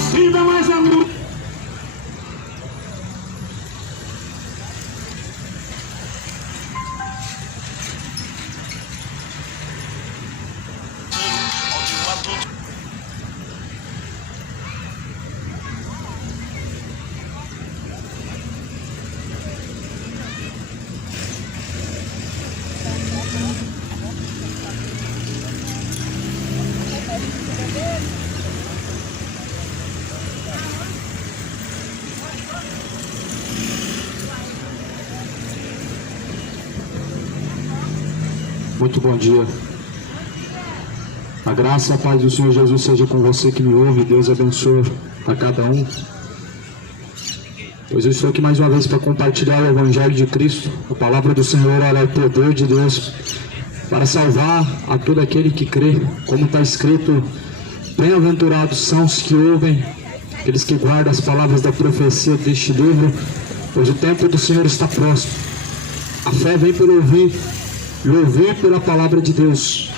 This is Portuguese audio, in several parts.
Sinta mais a luz. Muito bom dia. A graça e a paz do Senhor Jesus seja com você que me ouve. Deus abençoe a cada um. Pois eu estou aqui mais uma vez para compartilhar o Evangelho de Cristo. A palavra do Senhor é o poder de Deus para salvar a todo aquele que crê. Como está escrito: bem-aventurados são os que ouvem, aqueles que guardam as palavras da profecia deste livro, pois o tempo do Senhor está próximo. A fé vem pelo ouvir, e ouvir pela palavra de Deus.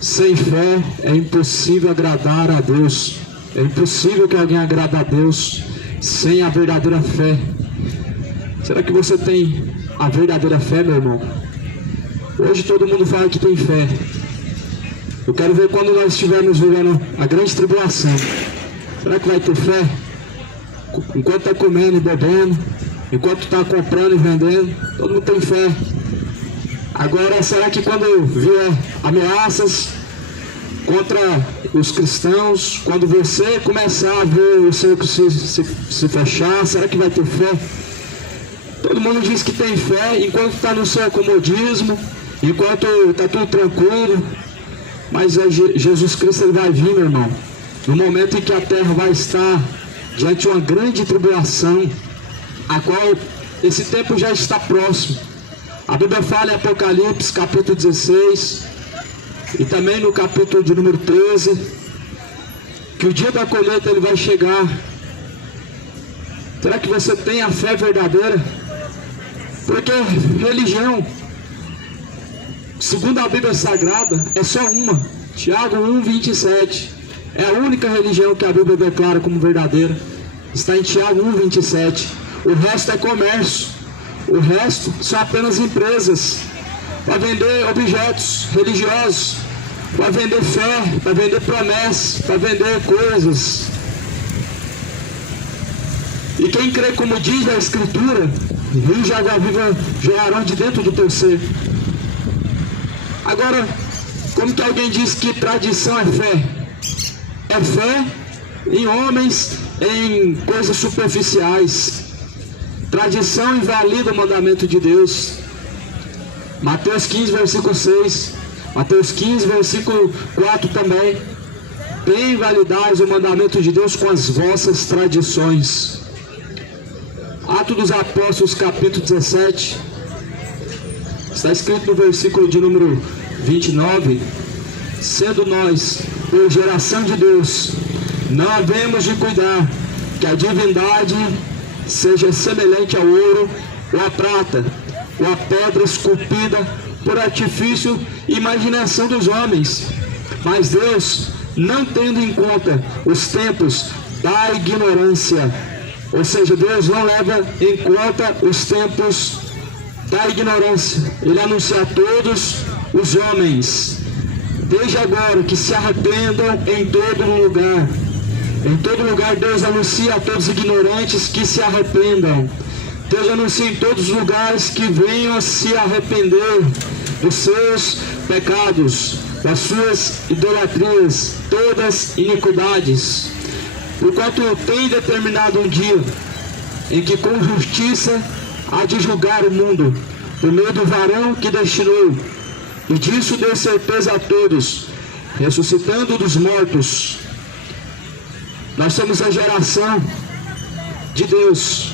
Sem fé é impossível agradar a Deus. É impossível que alguém agrade a Deus sem a verdadeira fé. Será que você tem a verdadeira fé, meu irmão? Hoje todo mundo fala que tem fé. Eu quero ver quando nós estivermos vivendo a grande tribulação. Será que vai ter fé? Enquanto está comendo e bebendo, enquanto está comprando e vendendo, todo mundo tem fé. Agora, será que quando vier ameaças contra os cristãos, quando você começar a ver o cerco se fechar, será que vai ter fé? Todo mundo diz que tem fé enquanto está no seu comodismo, enquanto está tudo tranquilo, mas Jesus Cristo ele vai vir, meu irmão, no momento em que a terra vai estar diante de uma grande tribulação, a qual esse tempo já está próximo. A Bíblia fala em Apocalipse capítulo 16 e também no capítulo de número 13 que o dia da colheita ele vai chegar. Será que você tem a fé verdadeira? Porque religião, segundo a Bíblia Sagrada, é só uma. Tiago 1:27 é a única religião que a Bíblia declara como verdadeira. Está em Tiago 1:27. O resto é comércio. O resto são apenas empresas para vender objetos religiosos, para vender fé, para vender promessas, para vender coisas. E quem crê como diz a Escritura, rios de água viva jorrarão de dentro do teu ser. Agora, como que alguém diz que tradição é fé? É fé em homens, em coisas superficiais. Tradição invalida o mandamento de Deus. Mateus 15, versículo 6. Mateus 15, versículo 4 também. Bem invalidais o mandamento de Deus com as vossas tradições. Atos dos Apóstolos, capítulo 17. Está escrito no versículo de número 29. Sendo nós, por geração de Deus, não havemos de cuidar que a divindade seja semelhante ao ouro, ou à prata, ou à pedra esculpida por artifício e imaginação dos homens. Mas Deus, não tendo em conta os tempos da ignorância, ou seja, Deus não leva em conta os tempos da ignorância. Ele anuncia a todos os homens, desde agora, que se arrependam em todo lugar. Em todo lugar Deus anuncia a todos os ignorantes que se arrependam. Deus anuncia em todos os lugares que venham a se arrepender dos seus pecados, das suas idolatrias, todas iniquidades. Porquanto tem determinado um dia em que com justiça há de julgar o mundo, por meio do varão que destinou, e disso deu certeza a todos, ressuscitando dos mortos. Nós somos a geração de Deus.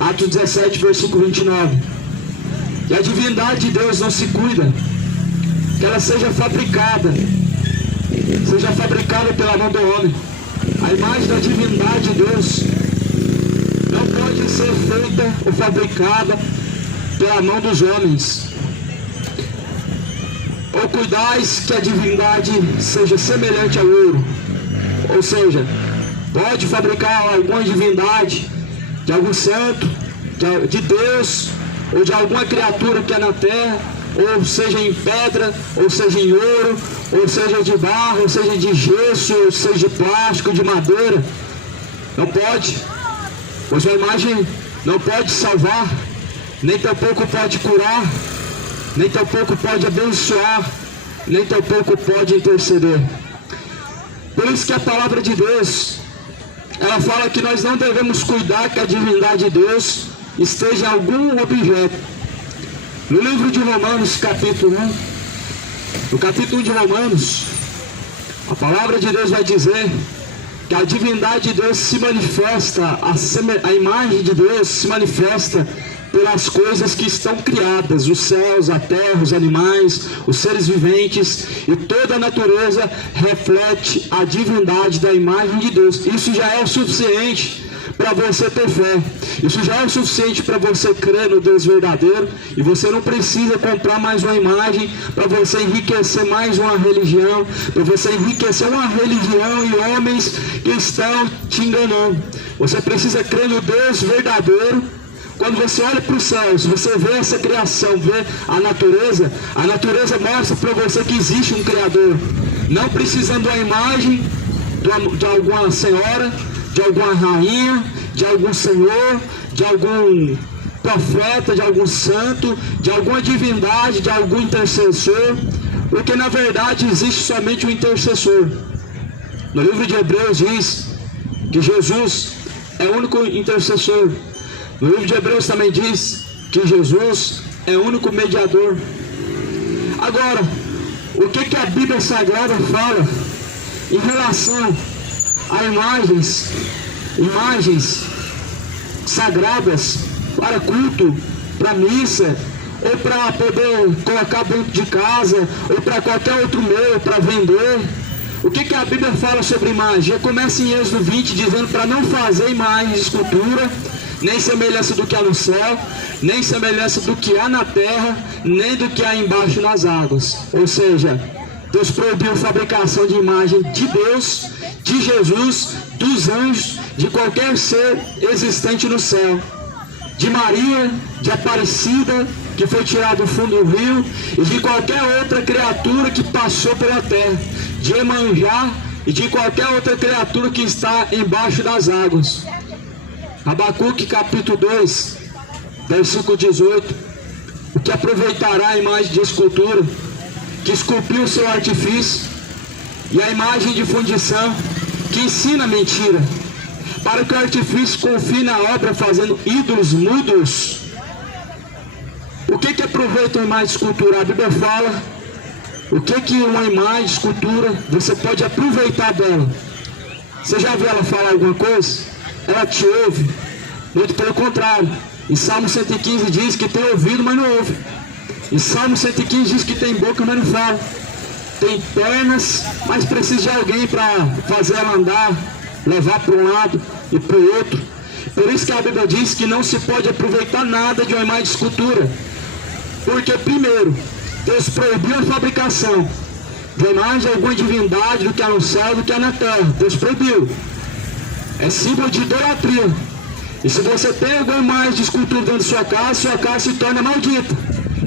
Atos 17, versículo 29. E a divindade de Deus não se cuida que ela seja fabricada pela mão do homem. A imagem da divindade de Deus não pode ser feita ou fabricada pela mão dos homens. Ou cuidais que a divindade seja semelhante ao ouro, ou seja, pode fabricar alguma divindade, de algum santo, de Deus, ou de alguma criatura que é na terra, ou seja em pedra, ou seja em ouro, ou seja de barro, ou seja de gesso, ou seja de plástico, de madeira. Não pode, pois a imagem não pode salvar, nem tampouco pode curar, nem tampouco pode abençoar, nem tampouco pode interceder. Por isso que a palavra de Deus, ela fala que nós não devemos cuidar que a divindade de Deus esteja em algum objeto. No livro de Romanos, capítulo 1, no capítulo 1 de Romanos, a palavra de Deus vai dizer que a divindade de Deus se manifesta, a imagem de Deus se manifesta pelas coisas que estão criadas, os céus, a terra, os animais, os seres viventes, e toda a natureza reflete a divindade da imagem de Deus. Isso já é o suficiente para você ter fé. Isso já é o suficiente para você crer no Deus verdadeiro, e você não precisa comprar mais uma imagem para você enriquecer mais uma religião, para você enriquecer uma religião e homens que estão te enganando. Você precisa crer no Deus verdadeiro. Quando você olha para os céus, você vê essa criação, vê a natureza mostra para você que existe um Criador, não precisando da imagem de alguma senhora, de alguma rainha, de algum senhor, de algum profeta, de algum santo, de alguma divindade, de algum intercessor, porque na verdade existe somente um intercessor. No livro de Hebreus diz que Jesus é o único intercessor. No livro de Hebreus também diz que Jesus é o único mediador. Agora, o que a Bíblia Sagrada fala em relação a imagens sagradas para culto, para missa, ou para poder colocar dentro de casa, ou para qualquer outro meio, para vender? O que a Bíblia fala sobre imagem? Já começa em Êxodo 20 dizendo para não fazer imagem de escultura, nem semelhança do que há no céu, nem semelhança do que há na terra, nem do que há embaixo nas águas. Ou seja, Deus proibiu a fabricação de imagem de Deus, de Jesus, dos anjos, de qualquer ser existente no céu, de Maria, de Aparecida, que foi tirada do fundo do rio, e de qualquer outra criatura que passou pela terra, de Iemanjá e de qualquer outra criatura que está embaixo das águas. Abacuque capítulo 2, versículo 18: o que aproveitará a imagem de escultura, que esculpiu o seu artifício, e a imagem de fundição, que ensina mentira, para que o artifício confie na obra, fazendo ídolos mudos. O que aproveita uma imagem de escultura? A Bíblia fala o que uma imagem de escultura você pode aproveitar dela. Você já viu ela falar alguma coisa? Ela te ouve? Muito pelo contrário. Em Salmo 115 diz que tem ouvido, mas não ouve. Em Salmo 115 diz que tem boca, mas não fala. Tem pernas, mas precisa de alguém para fazer ela andar, levar para um lado e para o outro. Por isso que a Bíblia diz que não se pode aproveitar nada de uma imagem de escultura. Porque primeiro, Deus proibiu a fabricação de imagem de alguma divindade, do que há no céu, do que há na terra. Deus proibiu. É símbolo de idolatria. E se você tem alguma imagem de escultura dentro de sua casa se torna maldita.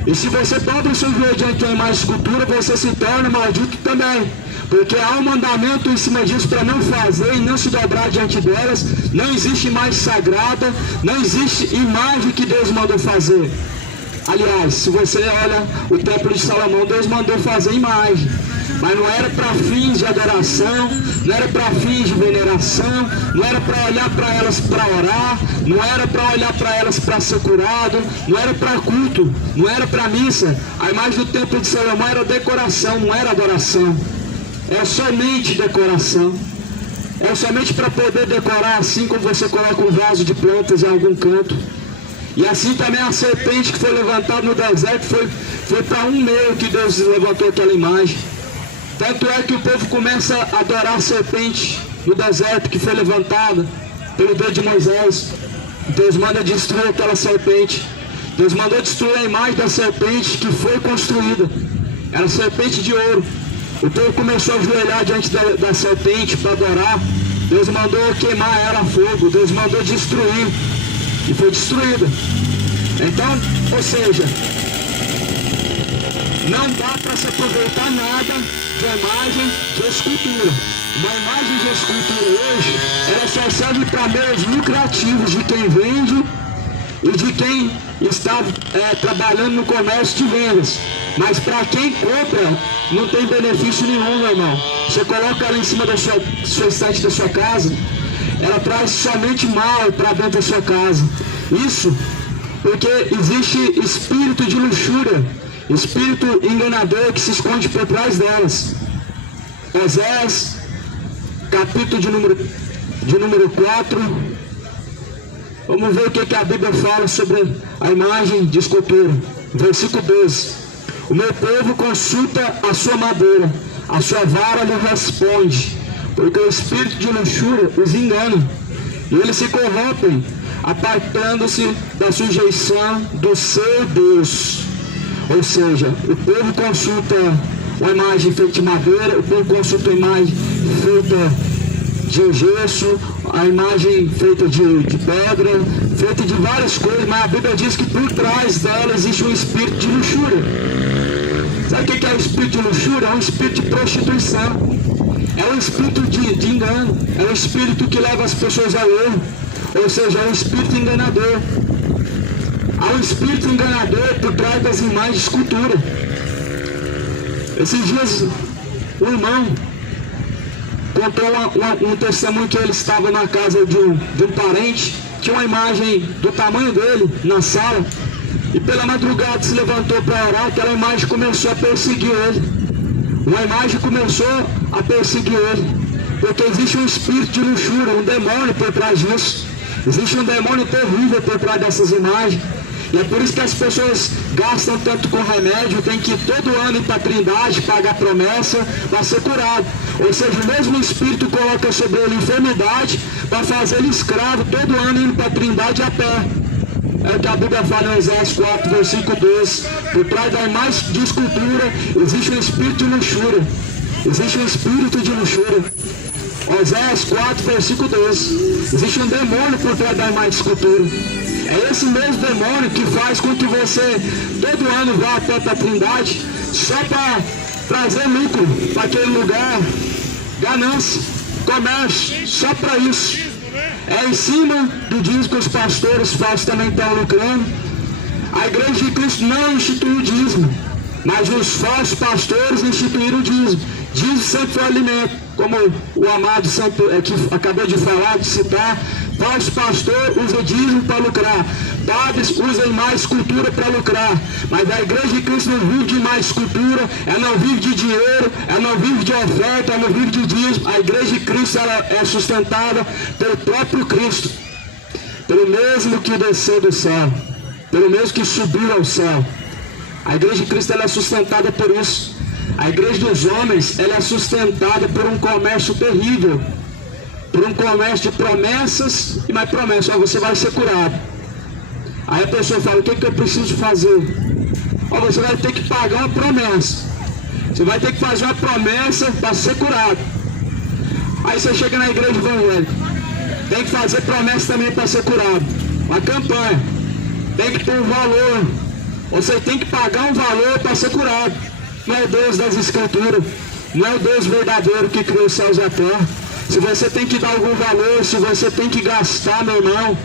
E se você dobra o seu joelho diante de uma imagem de escultura, você se torna maldito também. Porque há um mandamento em cima disso para não fazer e não se dobrar diante delas. Não existe imagem sagrada, não existe imagem que Deus mandou fazer. Aliás, se você olha o templo de Salomão, Deus mandou fazer imagem, mas não era para fins de adoração, não era para fins de veneração, não era para olhar para elas para orar, não era para olhar para elas para ser curado, não era para culto, não era para missa. A imagem do templo de Salomão era decoração, não era adoração. É somente decoração. É somente para poder decorar, assim como você coloca um vaso de plantas em algum canto. E assim também a serpente que foi levantada no deserto foi para um meio que Deus levantou aquela imagem. Tanto é que o povo começa a adorar a serpente no deserto que foi levantada pelo dedo de Moisés. Deus manda destruir aquela serpente. Deus mandou destruir a imagem da serpente que foi construída. Era a serpente de ouro. O povo começou a ajoelhar diante da serpente para adorar. Deus mandou queimar ela a fogo, Deus mandou destruir, e foi destruída. Então, ou seja, não dá para se aproveitar nada de imagem de escultura. Uma imagem de escultura hoje, ela só serve para meios lucrativos de quem vende e de quem está trabalhando no comércio de vendas. Mas para quem compra, não tem benefício nenhum, meu irmão. Você coloca ela em cima da sua estante da sua casa, ela traz somente mal para dentro da sua casa. Isso porque existe espírito de luxúria, espírito enganador que se esconde por trás delas. Oséias, capítulo de número 4. Vamos ver o que a Bíblia fala sobre a imagem de escultura. Versículo 12. O meu povo consulta a sua madeira, a sua vara lhe responde, porque o espírito de luxúria os engana, e eles se corrompem, apartando-se da sujeição do seu Deus. Ou seja, o povo consulta uma imagem feita de madeira, o povo consulta uma imagem feita de gesso, a imagem feita de pedra, feita de várias coisas, mas a Bíblia diz que por trás dela existe um espírito de luxúria. Sabe o que é o espírito de luxúria? É um espírito de prostituição, é um espírito de engano, é um espírito que leva as pessoas ao erro, ou seja, é um espírito enganador. Há um espírito enganador por trás das imagens de escultura. Esses dias, um irmão contou um testemunho que ele estava na casa de um parente, tinha uma imagem do tamanho dele na sala, e pela madrugada se levantou para orar, aquela imagem começou a perseguir ele. Uma imagem começou a perseguir ele, porque existe um espírito de luxúria, um demônio por trás disso. Existe um demônio terrível por trás dessas imagens. E é por isso que as pessoas gastam tanto com remédio, tem que ir todo ano ir para a Trindade, pagar promessa para ser curado. Ou seja, o mesmo Espírito coloca sobre ele enfermidade para fazer ele escravo, todo ano indo para a Trindade a pé. É o que a Bíblia fala em Oséias 4, versículo 12. Por trás da imagem de escultura existe um espírito de luxúria. Existe um espírito de luxúria. Oséias 4, versículo 12. Existe um demônio por trás da imagem de escultura. É esse mesmo demônio que faz com que você todo ano vá até a Trindade só para trazer lucro para aquele lugar, ganância, comércio, só para isso. É em cima do dízimo que os pastores falsos também estão lucrando. A igreja de Cristo não instituiu o dízimo, mas os falsos pastores instituíram o dízimo. Dízimo sempre foi alimento, como o amado santo que acabou de falar, de citar. Falso pastor usa dízimo para lucrar, padres usam mais escultura para lucrar, mas a igreja de Cristo não vive de mais escultura, ela não vive de dinheiro, ela não vive de oferta, ela não vive de dízimo. A igreja de Cristo ela é sustentada pelo próprio Cristo, pelo mesmo que desceu do céu, pelo mesmo que subiu ao céu. A igreja de Cristo ela é sustentada por isso. A igreja dos homens ela é sustentada por um comércio terrível, por um comércio de promessas e mais promessas. Ó, você vai ser curado. Aí a pessoa fala, o que eu preciso fazer? Ó, você vai ter que pagar uma promessa. Você vai ter que fazer uma promessa para ser curado. Aí você chega na igreja evangélica, tem que fazer promessa também para ser curado. Uma campanha, tem que ter um valor. Você tem que pagar um valor para ser curado. Não é o Deus das Escrituras, não é o Deus verdadeiro que criou os céus e a terra. Se você tem que dar algum valor, se você tem que gastar, meu irmão,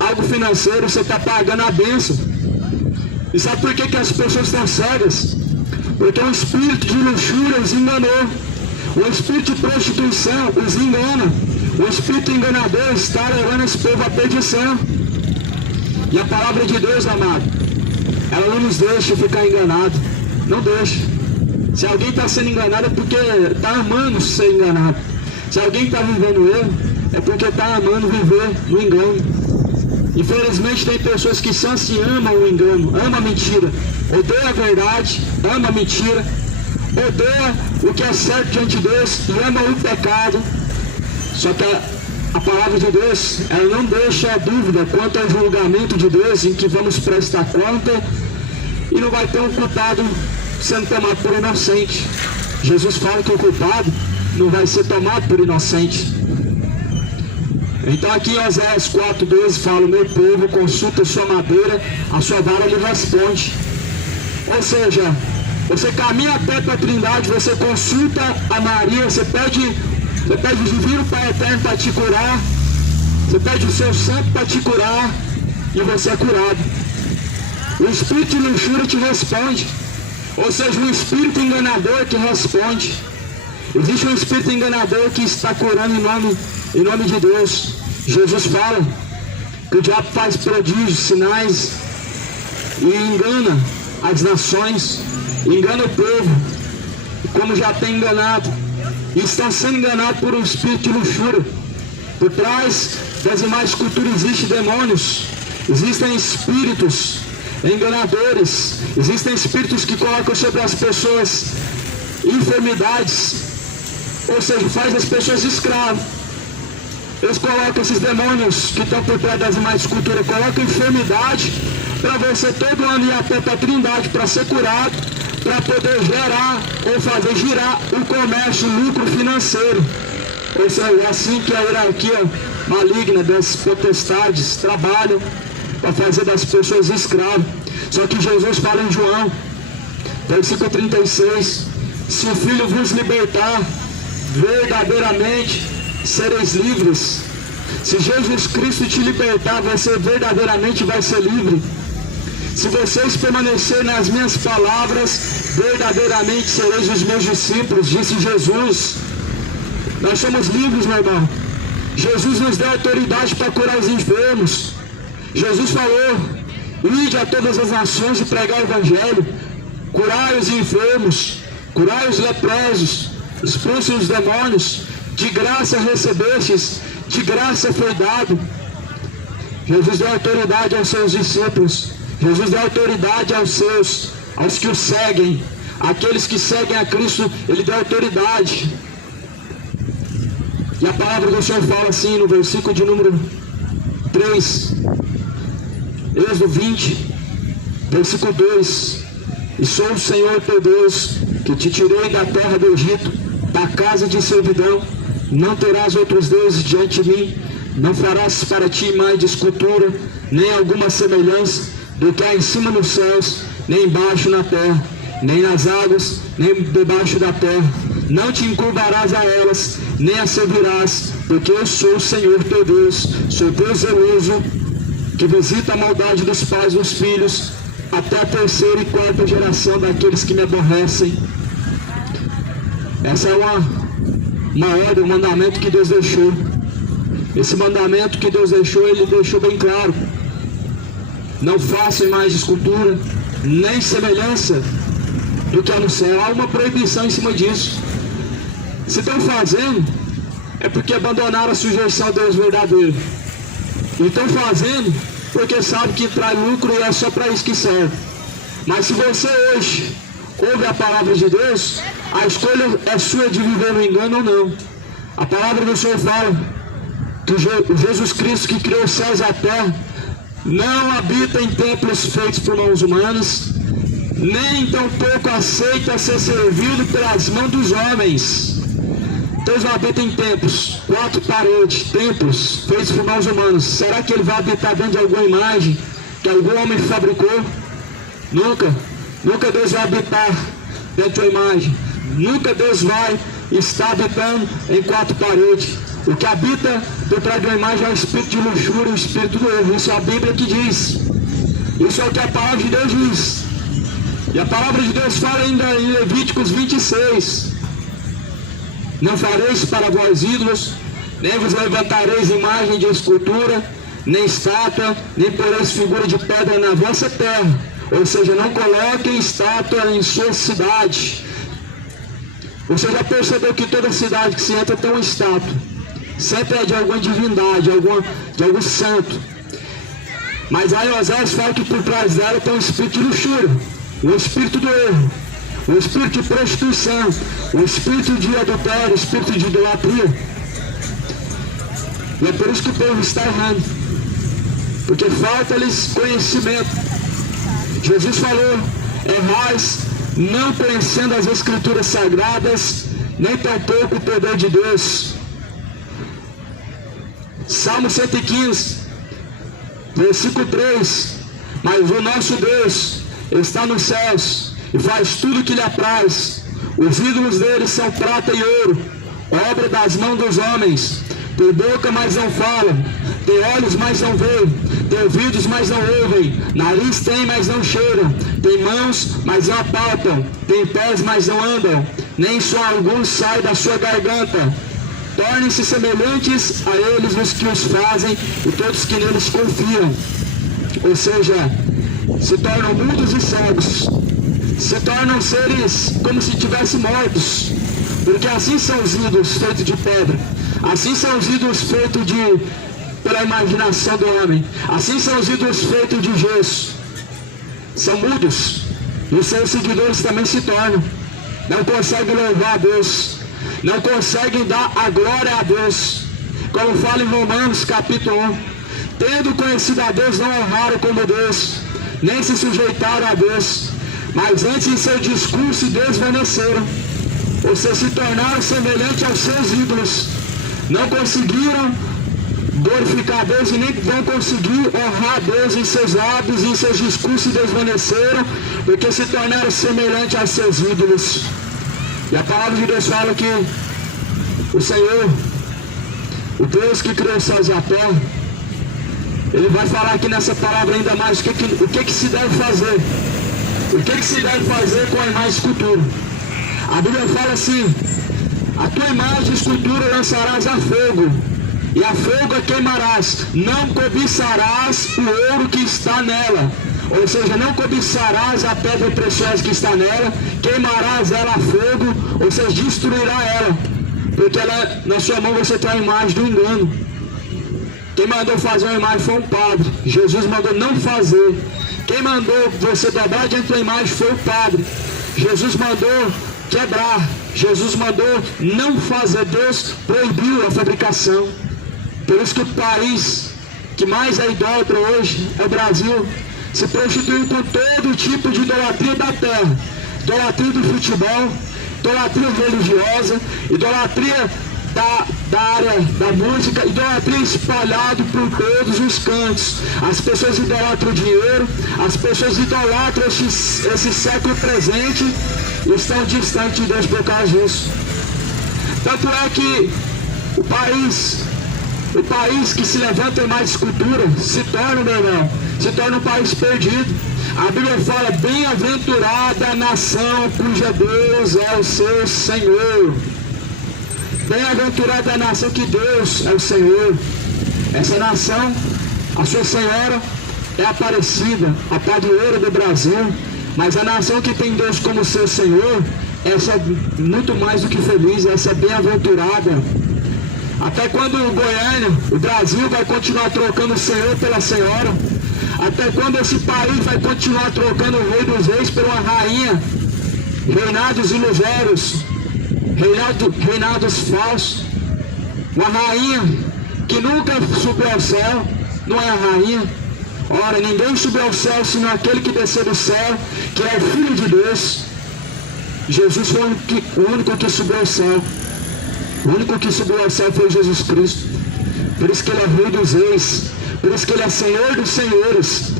algo financeiro, você está pagando a bênção. E sabe por que as pessoas estão cegas? Porque o espírito de luxúria os enganou. O espírito de prostituição os engana. O espírito enganador está levando esse povo à perdição. E a palavra de Deus, amado, ela não nos deixa ficar enganado. Não deixa. Se alguém está sendo enganado é porque está amando ser enganado. Se alguém está vivendo erro, é porque está amando viver no engano. Infelizmente tem pessoas que só se amam o engano, amam a mentira, odeia a verdade, ama a mentira, odeia o que é certo diante de Deus e ama o pecado. Só que a palavra de Deus, ela não deixa dúvida quanto ao julgamento de Deus, em que vamos prestar conta, e não vai ter um culpado sendo tomado por inocente. Jesus fala que o culpado não vai ser tomado por inocente. Então aqui em Oséias 4:12 fala: o meu povo consulta sua madeira, a sua vara lhe responde. Ou seja, você caminha até para a Trindade, você consulta a Maria, você pede o divino Pai Eterno para te curar, você pede o seu santo para te curar, e você é curado. O espírito de luxúria te responde, ou seja, um espírito enganador que responde. Existe um espírito enganador que está curando em nome de Deus. Jesus fala que o diabo faz prodígios, sinais e engana as nações, engana o povo, como já tem enganado, e estão sendo enganados por um espírito de luxúria. Por trás das imagens de cultura existem demônios, existem espíritos enganadores, existem espíritos que colocam sobre as pessoas enfermidades, ou seja, faz as pessoas escravas. Eles colocam esses demônios que estão por trás das imagens de cultura, colocam enfermidade para você todo ano ir até para a Trindade para ser curado, para poder gerar ou fazer girar o comércio, o lucro financeiro. Ou seja, é assim que a hierarquia maligna das potestades trabalham para fazer das pessoas escravas. Só que Jesus fala em João, versículo 36, se o Filho vos libertar, verdadeiramente sereis livres. Se Jesus Cristo te libertar, você verdadeiramente vai ser livre. Se vocês permanecerem nas minhas palavras, verdadeiramente sereis os meus discípulos, disse Jesus. Nós somos livres, meu irmão. Jesus nos deu autoridade para curar os enfermos. Jesus falou: ide a todas as nações e pregar o evangelho, curai os enfermos, curai os leprosos, expulsem os demônios, de graça recebestes, de graça foi dado. Jesus deu autoridade aos seus discípulos, Jesus deu autoridade aos que o seguem, aqueles que seguem a Cristo, Ele deu autoridade. E a palavra do Senhor fala assim no versículo de número 3, Êxodo 20, versículo 2: e sou o Senhor teu Deus, que te tirei da terra do Egito, da casa de servidão. Não terás outros deuses diante de mim, não farás para ti imagem de escultura, nem alguma semelhança do que há em cima nos céus, nem embaixo na terra, nem nas águas, nem debaixo da terra. Não te encurvarás a elas, nem as servirás, porque eu sou o Senhor teu Deus, sou Deus zeloso, que visita a maldade dos pais e dos filhos, até a terceira e quarta geração daqueles que me aborrecem. Essa é uma ordem, um mandamento que Deus deixou. Esse mandamento que Deus deixou, Ele deixou bem claro: não façam mais escultura, nem semelhança do que há no céu. Há uma proibição em cima disso. Se estão fazendo, é porque abandonaram a sujeição a Deus verdadeiro. E estão fazendo porque sabem que traz lucro e é só para isso que serve. Mas se você hoje ouve a palavra de Deus, a escolha é sua de viver no engano ou não. A palavra do Senhor fala que o Jesus Cristo, que criou os céus e a terra, não habita em templos feitos por mãos humanas, nem tampouco aceita ser servido pelas mãos dos homens. Deus não habita em templos, quatro paredes, templos feitos por mãos humanas. Será que Ele vai habitar dentro de alguma imagem que algum homem fabricou? Nunca. Nunca Deus vai habitar dentro de uma imagem. Nunca Deus vai estar habitando em quatro paredes. O que habita por trás de uma imagem é o espírito de luxúria, o espírito do erro. Isso é a Bíblia que diz. Isso é o que a palavra de Deus diz. E a palavra de Deus fala ainda em Levíticos 26. Não fareis para vós ídolos, nem vos levantareis imagem de escultura, nem estátua, nem poreis figura de pedra na vossa terra. Ou seja, não coloquem estátua em sua cidade. Você já percebeu que toda cidade que se entra tem uma estátua. Sempre é de alguma divindade, de algum santo. Mas aí Oséias fala que por trás dela tem um espírito de luxúria, o espírito do erro, o espírito de prostituição, o espírito de adultério, o espírito de idolatria. E é por isso que o povo está errando, porque falta-lhes conhecimento. Jesus falou: errais não conhecendo as Escrituras Sagradas, nem tampouco o poder de Deus. Salmo 115, versículo 3. Mas o nosso Deus está nos céus e faz tudo o que lhe apraz. Os ídolos dele são prata e ouro, obra das mãos dos homens. Tem boca, mas não falam, tem olhos, mas não veem, tem ouvidos, mas não ouvem, nariz tem, mas não cheiram, tem mãos, mas não apalpam, tem pés, mas não andam, nem som algum sai da sua garganta. Tornem-se semelhantes a eles os que os fazem e todos que neles confiam. Ou seja, se tornam mudos e cegos, se tornam seres como se estivessem mortos, porque assim são os ídolos feitos de pedra, assim são os ídolos feitos pela imaginação do homem, assim são os ídolos feitos de gesso. São mudos, e os seus seguidores também se tornam, não conseguem louvar a Deus, não conseguem dar a glória a Deus, como fala em Romanos capítulo 1, tendo conhecido a Deus, não honraram como Deus, nem se sujeitaram a Deus, mas antes em seu discurso desvaneceram, ou seja, se tornaram semelhantes aos seus ídolos, não conseguiram glorificar a Deus e nem vão conseguir honrar a Deus em seus lábios e em seus discursos desvaneceram, porque se tornaram semelhantes aos seus ídolos. E a palavra de Deus fala que o Senhor, o Deus que criou os céus e a terra, Ele vai falar aqui nessa palavra ainda mais o que se deve fazer. O que se deve fazer com a imagem e escultura. A Bíblia fala assim: a tua imagem e escultura lançarás a fogo, e a fogo a queimarás. Não cobiçarás o ouro que está nela. Ou seja, não cobiçarás a pedra preciosa que está nela, queimarás ela a fogo, ou seja, destruirá ela. Porque ela, na sua mão você tem a imagem do engano. Quem mandou fazer uma imagem foi um padre. Jesus mandou não fazer. Quem mandou você dobrar diante da imagem foi o padre. Jesus mandou quebrar. Jesus mandou não fazer. Deus proibiu a fabricação. Por isso que o país que mais é idólatra hoje é o Brasil. Se prostituiu com todo tipo de idolatria da terra. Idolatria do futebol, idolatria religiosa, idolatria da área da música, idolatria espalhada por todos os cantos. As pessoas idolatram o dinheiro, as pessoas idolatram esse século presente e estão distantes de Deus por causa disso. Tanto é que o país que se levanta em mais escultura se torna, meu irmão, se torna um país perdido. A Bíblia fala: bem-aventurada a nação cuja Deus é o seu Senhor. Bem-aventurada a nação que Deus é o Senhor. Essa nação, a sua senhora é Aparecida, a padroeira do Brasil. Mas a nação que tem Deus como seu Senhor, essa é muito mais do que feliz, essa é bem-aventurada. Até quando o Goiânia, o Brasil, vai continuar trocando o Senhor pela Senhora? Até quando esse país vai continuar trocando o Rei dos Reis por uma rainha? Reinados ilusórios, reinados falsos. Uma rainha que nunca subiu ao céu, não é a rainha. Ora, ninguém subiu ao céu senão aquele que desceu do céu, que é o Filho de Deus. Jesus foi o único que subiu ao céu. O único que subiu ao céu foi Jesus Cristo. Por isso que Ele é Rei dos Reis. Por isso que Ele é Senhor dos Senhores.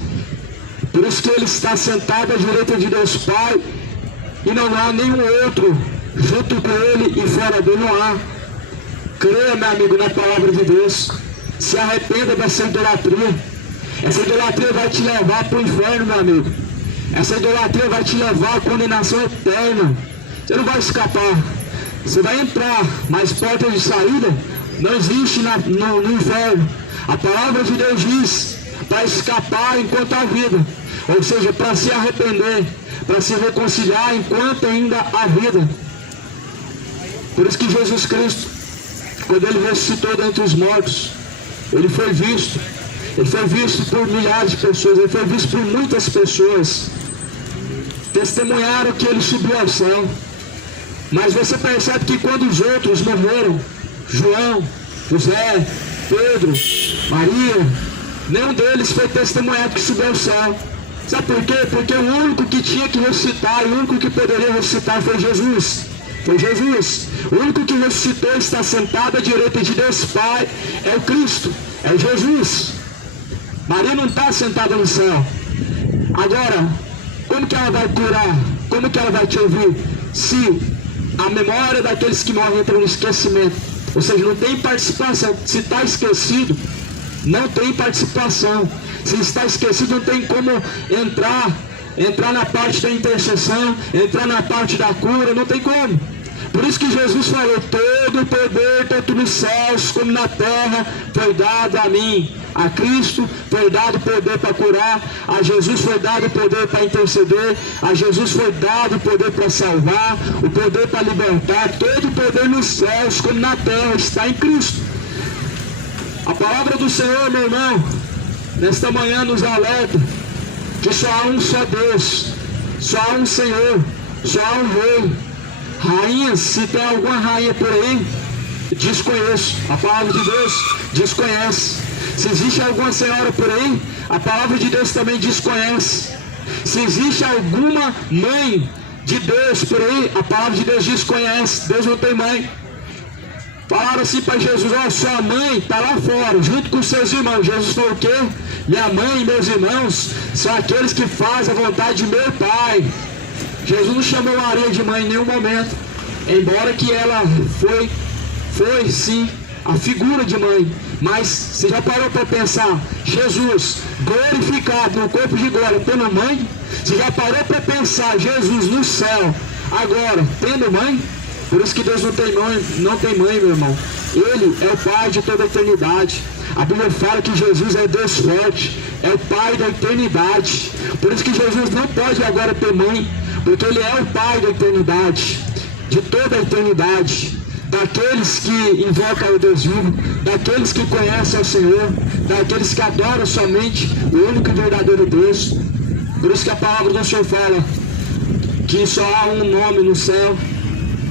Por isso que Ele está sentado à direita de Deus Pai. E não há nenhum outro junto com Ele e fora dele não há. Creia, meu amigo, na palavra de Deus. Se arrependa dessa idolatria. Essa idolatria vai te levar para o inferno, meu amigo. Essa idolatria vai te levar à condenação eterna. Você não vai escapar. Você vai entrar, mas porta de saída não existe no inferno. A palavra de Deus diz para escapar enquanto há vida. Ou seja, para se arrepender, para se reconciliar enquanto ainda há vida. Por isso que Jesus Cristo, quando Ele ressuscitou dentre os mortos, Ele foi visto. Ele foi visto por milhares de pessoas, Ele foi visto por muitas pessoas. Testemunharam que Ele subiu ao céu. Mas você percebe que quando os outros morreram, João, José, Pedro, Maria, nenhum deles foi testemunhado que subiu ao céu. Sabe por quê? Porque o único que tinha que ressuscitar, o único que poderia ressuscitar foi Jesus. Foi Jesus. O único que ressuscitou e está sentado à direita de Deus Pai é o Cristo, é Jesus. Maria não está sentada no céu. Agora, como que ela vai curar? Como que ela vai te ouvir? Se a memória daqueles que morrem entra no esquecimento, ou seja, não tem participação. Se está esquecido, não tem participação. Se está esquecido, não tem como entrar na parte da intercessão, entrar na parte da cura, não tem como. Por isso que Jesus falou: todo o poder, tanto nos céus como na terra, foi dado a mim. A Cristo foi dado poder para curar, a Jesus foi dado poder para interceder, a Jesus foi dado poder para salvar, o poder para libertar. Todo o poder nos céus como na terra está em Cristo. A palavra do Senhor, meu irmão, nesta manhã nos alerta que só há um só Deus, só há um Senhor, só há um Rei. Rainha, se tem alguma rainha por aí, desconheço. A palavra de Deus desconhece. Se existe alguma senhora por aí, a palavra de Deus também desconhece. Se existe alguma mãe de Deus por aí, a palavra de Deus desconhece. Deus não tem mãe. Falaram assim para Jesus: ó, sua mãe está lá fora, junto com seus irmãos. Jesus falou o quê? Minha mãe e meus irmãos são aqueles que fazem a vontade de meu Pai. Jesus não chamou Maria de mãe em nenhum momento, embora que ela foi sim a figura de mãe. Mas você já parou para pensar, Jesus glorificado no corpo de glória tendo mãe? Você já parou para pensar Jesus no céu agora tendo mãe? Por isso que Deus não tem mãe, meu irmão. Ele é o Pai de toda a eternidade. A Bíblia fala que Jesus é Deus forte, é o Pai da eternidade. Por isso que Jesus não pode agora ter mãe, porque Ele é o Pai da eternidade, de toda a eternidade. Daqueles que invocam o Deus vivo, daqueles que conhecem o Senhor, daqueles que adoram somente o único e verdadeiro Deus. Por isso que a palavra do Senhor fala que só há um nome no céu,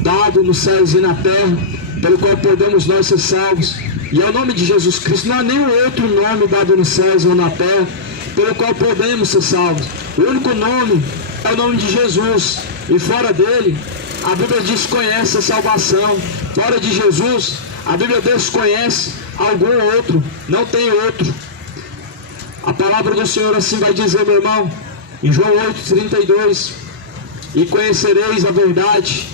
dado nos céus e na terra, pelo qual podemos nós ser salvos, e é o nome de Jesus Cristo. Não há nenhum outro nome dado nos céus ou na terra, pelo qual podemos ser salvos. O único nome é o nome de Jesus, e fora dele, a Bíblia desconhece a salvação. Fora de Jesus, a Bíblia desconhece algum outro, não tem outro. A palavra do Senhor assim vai dizer, meu irmão, em João 8:32, e conhecereis a verdade,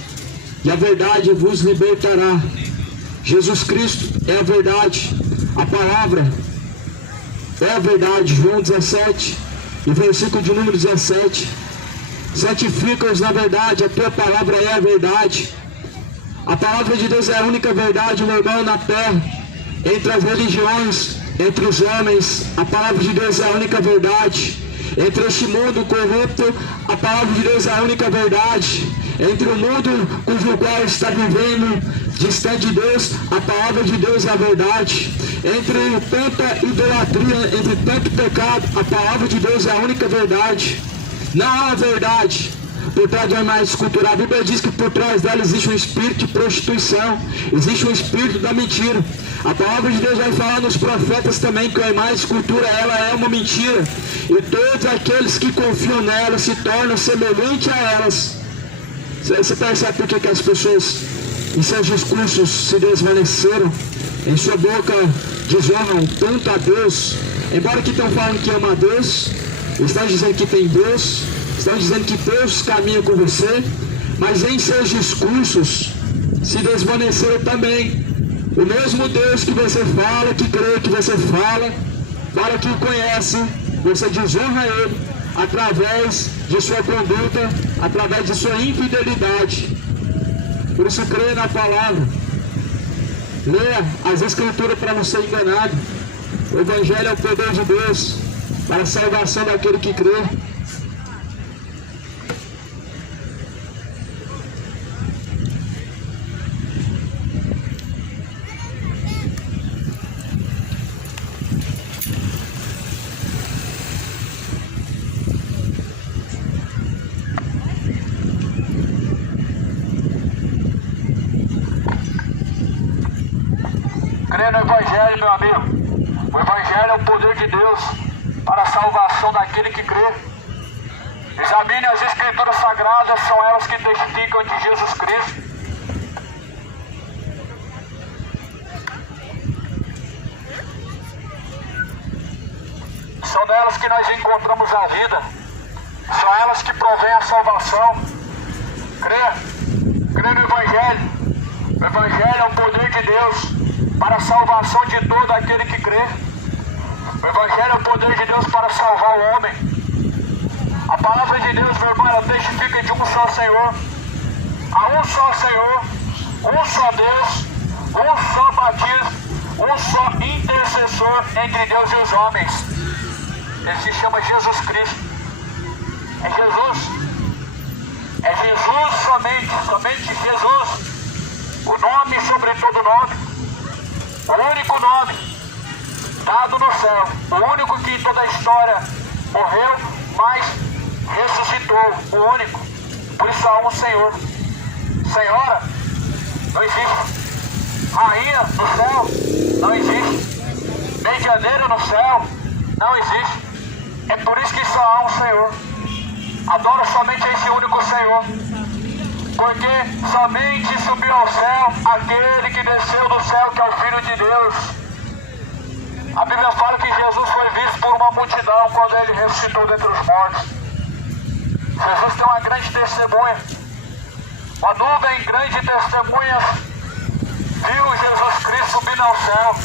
e a verdade vos libertará. Jesus Cristo é a verdade, a palavra é a verdade. João 17, e versículo de número 17, santifica-os na verdade, a tua palavra é a verdade. A palavra de Deus é a única verdade, meu irmão, na terra. Entre as religiões, entre os homens, a palavra de Deus é a única verdade. Entre este mundo corrupto, a palavra de Deus é a única verdade. Entre o mundo cujo qual está vivendo distante de Deus, a palavra de Deus é a verdade. Entre tanta idolatria, entre tanto pecado, a palavra de Deus é a única verdade. Não há verdade por trás de uma imagem escultural. A Bíblia diz que por trás dela existe um espírito de prostituição, existe um espírito da mentira. A palavra de Deus vai falar nos profetas também que a imagem escultura, ela é uma mentira, e todos aqueles que confiam nela se tornam semelhantes a elas. Você percebe por que as pessoas em seus discursos se desvaneceram, em sua boca desonram tanto a Deus, embora que estão falando que ama a Deus, estão dizendo que tem Deus, estão dizendo que Deus caminha com você, mas em seus discursos se desvaneceram também. O mesmo Deus que você fala, que crê, que você fala que o conhece, você desonra Ele através de sua conduta, através de sua infidelidade. Por isso, creia na palavra, leia as Escrituras para não ser enganado. O Evangelho é o poder de Deus para a salvação daquele que crê. Crê no Evangelho, meu amigo. O Evangelho é o poder de Deus para a salvação daquele que crê. Examine as Escrituras Sagradas, são elas que testificam de Jesus Cristo. São nelas que nós encontramos a vida. São elas que provêm a salvação. Crê no Evangelho. O Evangelho é o poder de Deus para a salvação de todo aquele que crê. O Evangelho é o poder de Deus para salvar o homem. A palavra de Deus, meu irmão, ela testifica de um só Senhor. Há um só Senhor, um só Deus, um só batismo, um só intercessor entre Deus e os homens. Ele se chama Jesus Cristo. É Jesus. É Jesus somente Jesus. O nome sobre todo nome. O único nome dado no céu. O único que em toda a história morreu, mas ressuscitou. O único. Por isso há um Senhor. Senhora, não existe. Rainha no céu, não existe. Medianeiro no céu, não existe. É por isso que só há um Senhor. Adora somente esse único Senhor. Porque somente subiu ao céu aquele que desceu do céu, que é o Filho de Deus. A Bíblia fala que Jesus foi visto por uma multidão quando ele ressuscitou dentre os mortos. Jesus tem uma grande testemunha. Uma nuvem grande de testemunhas viu Jesus Cristo subindo ao céu.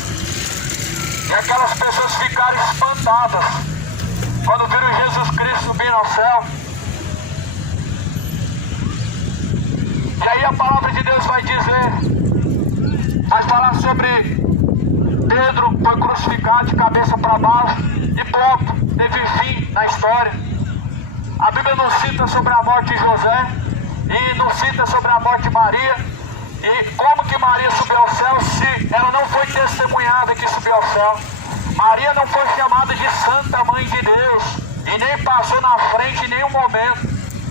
E aquelas pessoas ficaram espantadas quando viram Jesus Cristo subindo ao céu. E aí a palavra de Deus vai dizer, vai falar sobre Pedro foi crucificado de cabeça para baixo e pronto, teve fim na história. A Bíblia não cita sobre a morte de José e não cita sobre a morte de Maria. E como que Maria subiu ao céu se ela não foi testemunhada que subiu ao céu? Maria não foi chamada de Santa Mãe de Deus e nem passou na frente em nenhum momento.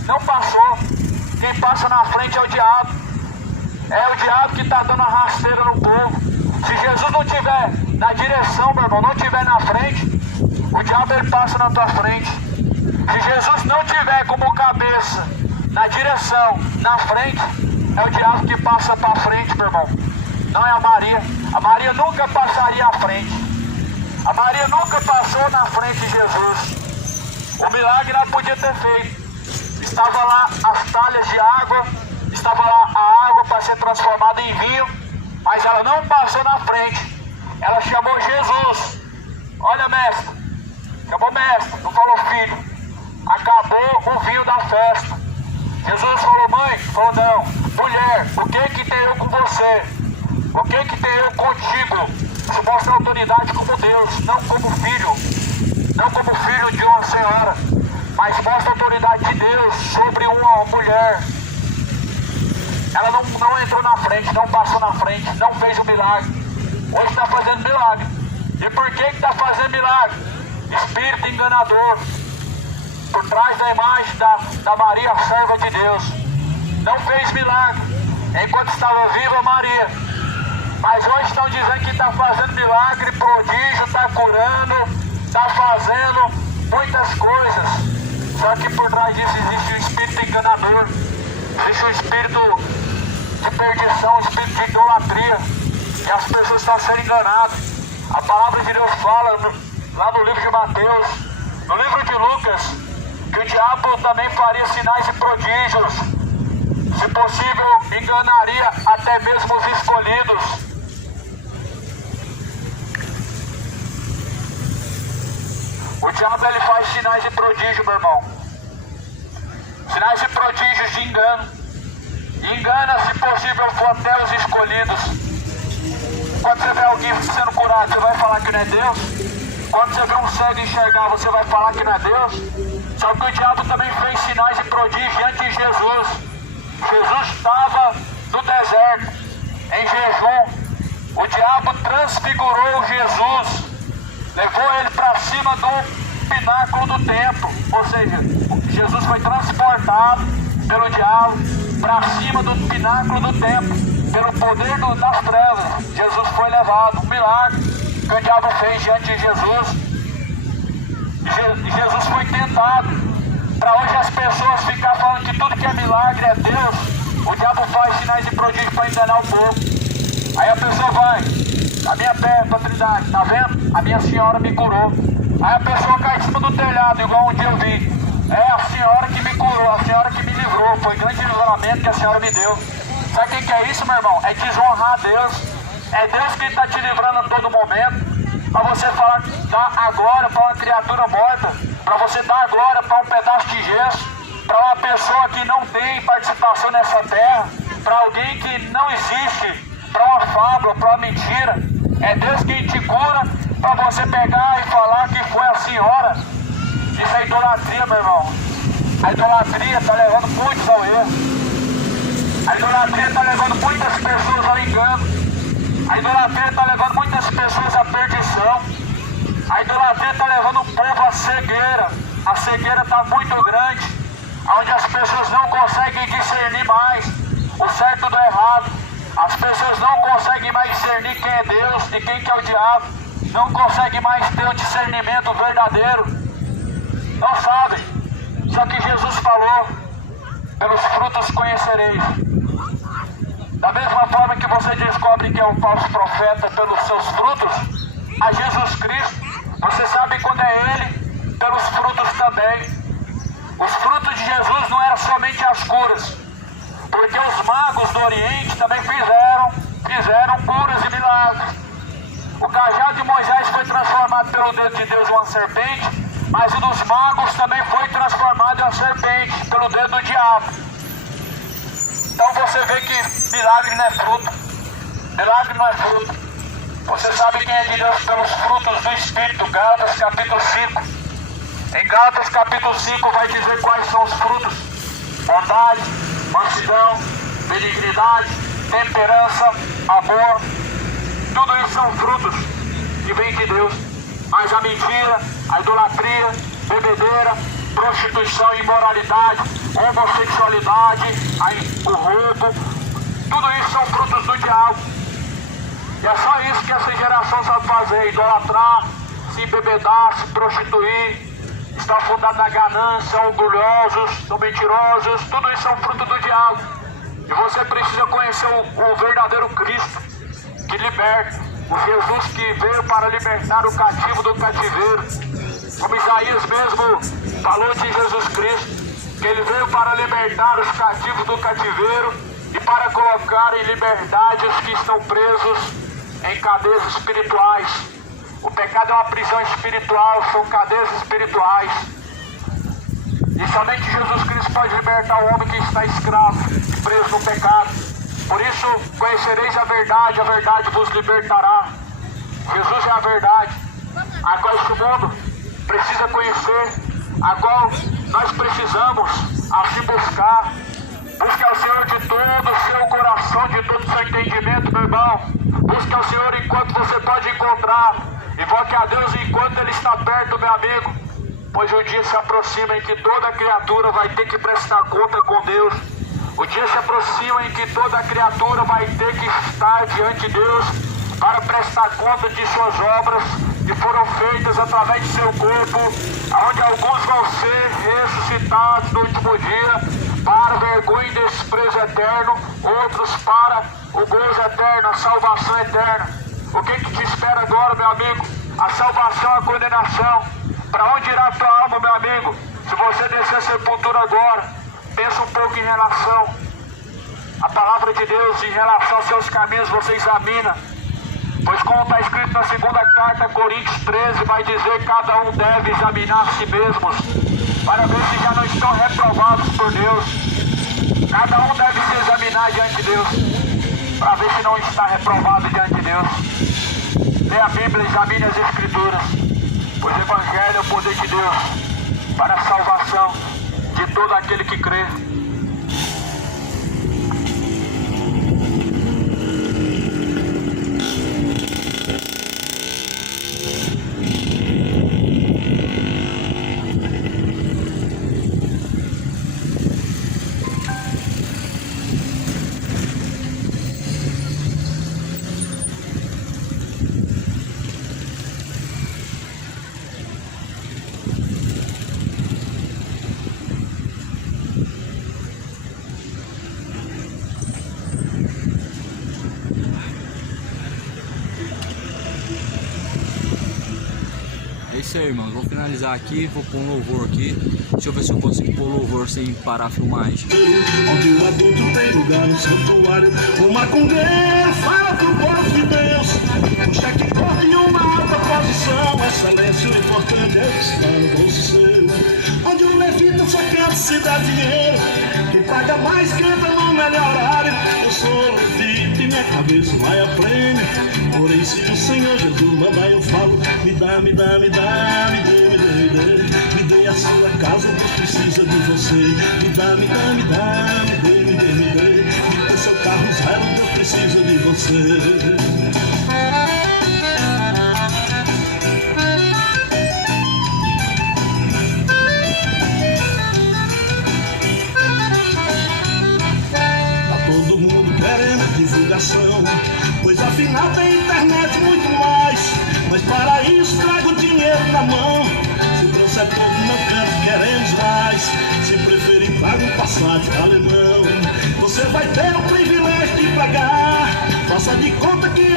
Não passou. Quem passa na frente é o diabo. É o diabo que está dando a rasteira no povo. Se Jesus não estiver na direção, meu irmão, não estiver na frente, o diabo ele passa na tua frente. Se Jesus não estiver como cabeça na direção, na frente, é o diabo que passa para frente, meu irmão. Não é a Maria. A Maria nunca passaria à frente. A Maria nunca passou na frente de Jesus. O milagre ela podia ter feito. Estava lá as talhas de água, estava lá a água para ser transformada em vinho, mas ela não passou na frente. Ela chamou Jesus. Olha, mestre. Chamou mestre, não falou filho. Acabou o vinho da festa. Jesus falou, mãe? Falou, não. Mulher, o que tem eu com você? O que tem eu contigo? Você mostra autoridade como Deus, não como filho. Não como filho de uma senhora, mas mostra a autoridade de Deus sobre uma mulher. Ela não entrou na frente, não passou na frente, não fez o milagre. Hoje está fazendo milagre. E por que está fazendo milagre? Espírito enganador. Por trás da imagem da Maria, serva de Deus. Não fez milagre enquanto estava viva Maria. Mas hoje estão dizendo que está fazendo milagre, prodígio, está curando, está fazendo muitas coisas. Só que por trás disso existe um espírito enganador. Existe um espírito de perdição, um espírito de idolatria. E as pessoas estão sendo enganadas. A palavra de Deus fala lá no livro de Mateus, no livro de Lucas, que o diabo também faria sinais e prodígios. Se possível, enganaria até mesmo os escolhidos. O diabo ele faz sinais e prodígios, meu irmão. Sinais e prodígios de engano. Engana, se possível, for até os escolhidos. Quando você vê alguém sendo curado, você vai falar que não é Deus? Quando você vê um cego enxergar, você vai falar que não é Deus? Só que o diabo também fez sinais e prodígios diante de Jesus. Jesus estava no deserto, em jejum. O diabo transfigurou Jesus, levou ele para cima do pináculo do templo. Ou seja, Jesus foi transportado pelo diabo para cima do pináculo do templo, pelo poder das trevas. Jesus foi levado, um milagre que o diabo fez diante de Jesus. Jesus foi tentado. Para hoje as pessoas ficarem falando que tudo que é milagre é Deus, o diabo faz sinais e prodígios para enganar o povo. Aí a pessoa vai, A minha paternidade, tá vendo? A minha senhora me curou. Aí a pessoa cai em cima do telhado, igual um dia eu vi. É a senhora que me curou, a senhora que me livrou. Foi grande livramento que a senhora me deu. Sabe o que é isso, meu irmão? É desonrar a Deus. É Deus que está te livrando a todo momento. Para você falar, dar a glória para uma criatura morta. Para você dar a glória para um pedaço de gesso. Para uma pessoa que não tem participação nessa terra. Para alguém que não existe. Para uma fábula, para uma mentira. É Deus quem te cura. Para você pegar e falar que foi a senhora. Isso é idolatria, meu irmão. A idolatria está levando muitos ao erro. A idolatria está levando muitas pessoas ao engano. A idolatria está levando muitas pessoas à perdição. A idolatria está levando o povo à cegueira. A cegueira está muito grande, onde as pessoas não conseguem discernir mais o certo do errado. As pessoas não conseguem mais discernir quem é Deus e quem que é o diabo. Não conseguem mais ter o discernimento verdadeiro. Não sabem. Só que Jesus falou, pelos frutos conhecereis. Da mesma forma que você descobre que é um falso profeta pelos seus frutos, a Jesus Cristo, você sabe quando é Ele, pelos frutos também. Os frutos de Jesus não eram somente as curas, porque os magos do Oriente também fizeram curas e milagres. O cajado de Moisés foi transformado pelo dedo de Deus em uma serpente, mas o dos magos também foi transformado em uma serpente pelo dedo do diabo. Então você vê que milagre não é fruto. Milagre não é fruto. Você sabe quem é de Deus pelos frutos do Espírito. Gálatas capítulo 5. Em Gálatas capítulo 5 vai dizer quais são os frutos. Bondade, mansidão, benignidade, temperança, amor. Tudo isso são frutos que vêm de Deus. Mas a mentira, a idolatria, bebedeira, prostituição, imoralidade, homossexualidade, o roubo, tudo isso são frutos do diabo. E é só isso que essa geração sabe fazer: idolatrar, se embebedar, se prostituir, estar fundado na ganância, orgulhosos, são mentirosos. Tudo isso são frutos do diabo. E você precisa conhecer o verdadeiro Cristo que liberta, o Jesus que veio para libertar o cativo do cativeiro. Como Isaías mesmo falou de Jesus Cristo, que ele veio para libertar os cativos do cativeiro e para colocar em liberdade os que estão presos em cadeias espirituais. O pecado é uma prisão espiritual, são cadeias espirituais. E somente Jesus Cristo pode libertar o homem que está escravo e preso no pecado. Por isso, conhecereis a verdade vos libertará. Jesus é a verdade, a qual este mundo precisa conhecer, a qual nós precisamos assim buscar. Busque ao Senhor de todo o seu coração, de todo o seu entendimento, meu irmão. Busque ao Senhor enquanto você pode encontrar. Invoque a Deus enquanto Ele está perto, meu amigo. Pois o dia se aproxima em que toda criatura vai ter que prestar conta com Deus. O dia se aproxima em que toda criatura vai ter que estar diante de Deus para prestar conta de suas obras que foram feitas através de seu corpo, onde alguns vão ser ressuscitados no último dia para vergonha e desprezo eterno, outros para o gozo eterno, a salvação eterna. O que te espera agora, meu amigo? A salvação, a condenação. Para onde irá a tua alma, meu amigo? Se você descer a sepultura agora, pensa um pouco em relação à palavra de Deus, em relação aos seus caminhos, você examina. Pois como está escrito na segunda carta, Coríntios 13, vai dizer que cada um deve examinar a si mesmos, para ver se já não estão reprovados por Deus. Cada um deve se examinar diante de Deus, para ver se não está reprovado diante de Deus. Leia a Bíblia, examine as Escrituras, pois o Evangelho é o poder de Deus para a salvação de todo aquele que crê. isso aí, irmãos. Vou finalizar aqui, vou pôr um louvor aqui. Deixa eu ver se eu consigo pôr louvor sem parar a filmagem. Onde o adulto tem lugar no santuário, o macumbeiro fala do povo de Deus. Um cheque forte e uma alta posição, excelência, o importante é o que está no bolso seu. Onde o levita só canta se dá dinheiro, quem paga mais canta no melhor horário. Eu sou levita e minha cabeça vai a prêmio, porém se o Senhor Jesus mandar eu falo, me dá, me dê, me dê a sua casa, Deus precisa de você. Me dá, me dê, me dê seu carro zero, Deus precisa de você. Pois afinal tem internet muito mais, mas para isso trago dinheiro na mão. Se trouxer todo não canto, queremos mais. Se preferir paga um passagem alemão, você vai ter o privilégio de pagar. Faça de conta que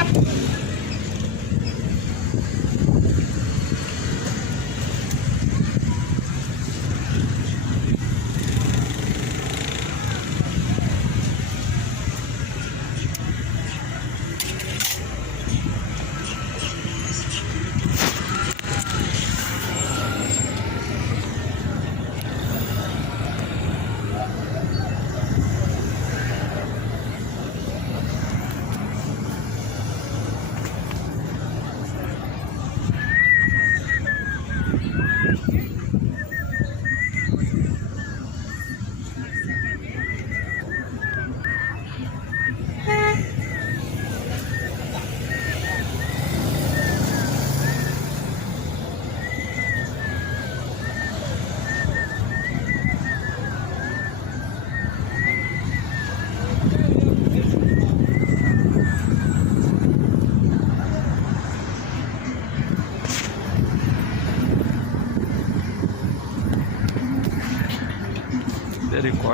Misericórdia.